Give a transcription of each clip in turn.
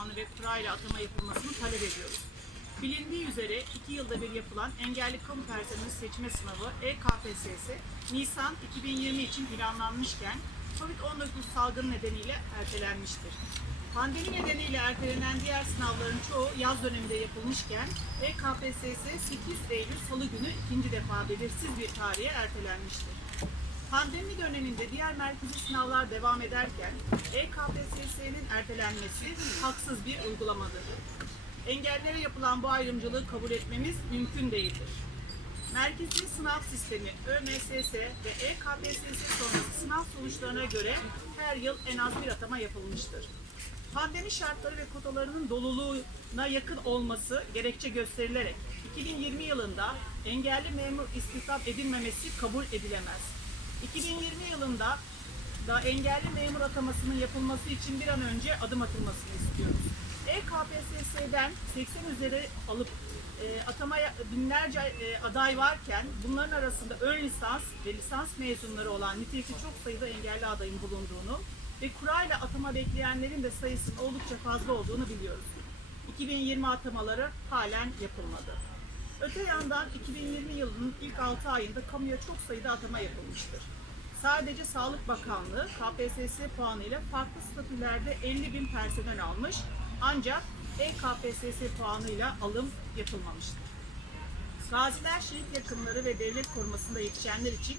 puanı ve kura ile atama yapılmasını talep ediyoruz. Bilindiği üzere 2 yılda bir yapılan engelli kamu personeli seçme sınavı EKPSS Nisan 2020 için planlanmışken COVID-19 salgını nedeniyle ertelenmiştir. Pandemi nedeniyle ertelenen diğer sınavların çoğu yaz döneminde yapılmışken E EKPSS 8 Eylül Salı günü ikinci defa belirsiz bir tarihe ertelenmiştir. Pandemi döneminde diğer merkezi sınavlar devam ederken EKPSS'nin ertelenmesi haksız bir uygulamadır. Engellilere yapılan bu ayrımcılığı kabul etmemiz mümkün değildir. Merkezi sınav sistemi ÖMSS ve EKPSS sonrası sınav sonuçlarına göre her yıl en az bir atama yapılmıştır. Pandemi şartları ve kotalarının doluluğuna yakın olması gerekçe gösterilerek 2020 yılında engelli memur istihdam edilmemesi kabul edilemez. 2020 yılında da engelli memur atamasının yapılması için bir an önce adım atılmasını istiyoruz. EKPSS'den 80 üzeri alıp e, atamaya binlerce e, aday varken bunların arasında ön lisans ve lisans mezunları olan nitelikli çok sayıda engelli adayın bulunduğunu ve kurayla atama bekleyenlerin de sayısının oldukça fazla olduğunu biliyoruz. 2020 atamaları halen yapılmadı. Öte yandan 2020 yılının ilk 6 ayında kamuya çok sayıda atama yapılmıştır. Sadece Sağlık Bakanlığı KPSS puanıyla farklı statülerde 50 bin personel almış ancak EKPSS puanıyla alım yapılmamıştır. Gaziler, şehit yakınları ve devlet korumasında yetişenler için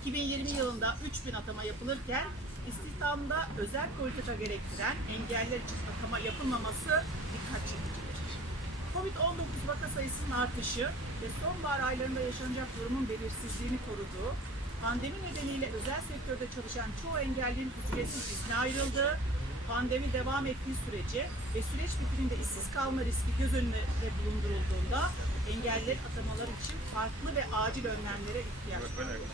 2020 yılında 3000 atama yapılırken istihdamda özel politika gerektiren engeller için atama yapılmaması dikkat çekicidir. Covid-19 vaka sayısının artışı ve sonbahar aylarında yaşanacak durumun belirsizliğini koruduğu, pandemi nedeniyle özel sektörde çalışan çoğu engellinin ücretsiz izne ayrıldığı, pandemi devam ettiği sürece ve süreç bitiminde işsiz kalma riski göz önüne bulundurulduğunda engelliler atamalar için farklı ve acil önlemlere ihtiyaç duyuyor.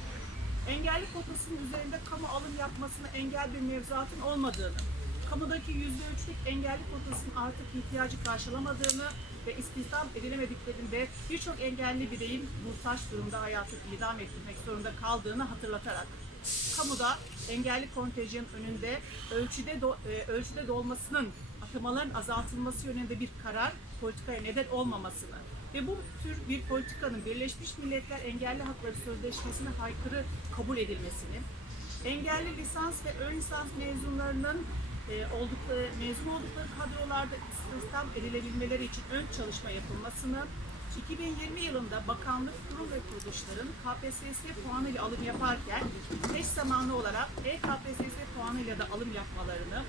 Engelli kotasının üzerinde kamu alım yapmasına engel bir mevzuatın olmadığını, kamudaki %3'lük engelli kotasının artık ihtiyacı karşılamadığını ve istihdam edilemediklerinde birçok engelli bireyin muhtaç durumda hayatını idam ettirmek zorunda kaldığını hatırlatarak kamuda engelli kontenjanın önünde ölçüde do- e, ölçüde dolmasının atamaların azaltılması yönünde bir karar politikaya neden olmamasını ve bu tür bir politikanın Birleşmiş Milletler Engelli Hakları Sözleşmesi'ne haykırı kabul edilmesini, engelli lisans ve ön lisans mezunlarının oldukları, mezun oldukları kadrolarda istihdam edilebilmeleri için ön çalışma yapılmasını, 2020 yılında bakanlık, kurum ve kuruluşların KPSS puanıyla alım yaparken eş zamanlı olarak EKPSS puanıyla da alım yapmalarını,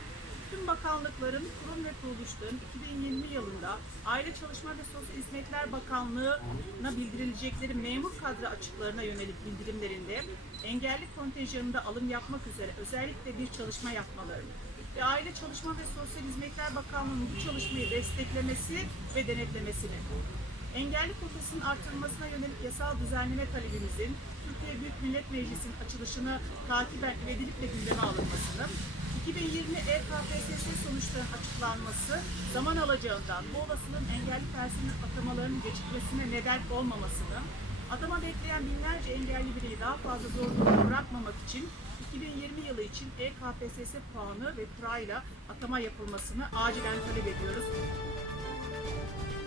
tüm bakanlıkların, kurum ve kuruluşların 2020 yılında Aile Çalışma ve Sosyal Hizmetler Bakanlığı'na bildirilecekleri memur kadro açıklarına yönelik bildirimlerinde engelli kontenjanında alım yapmak üzere özellikle bir çalışma yapmalarını ve Aile Çalışma ve Sosyal Hizmetler Bakanlığı'nın bu çalışmayı desteklemesi ve denetlemesini, engelli kotasının artırılmasına yönelik yasal düzenleme talebimizin Türkiye Büyük Millet Meclisi'nin açılışını takiben ivedilikle gündeme alınmasını, 2020 EKPSS sonuçlarının açıklanması zaman alacağından bu olasılığın engelli personel atamalarının gecikmesine neden olmamasını, atama bekleyen binlerce engelli bireyi daha fazla zor bırakmamak için 2020 yılı için EKPSS puanı ve kurayla atama yapılmasını acilen talep ediyoruz.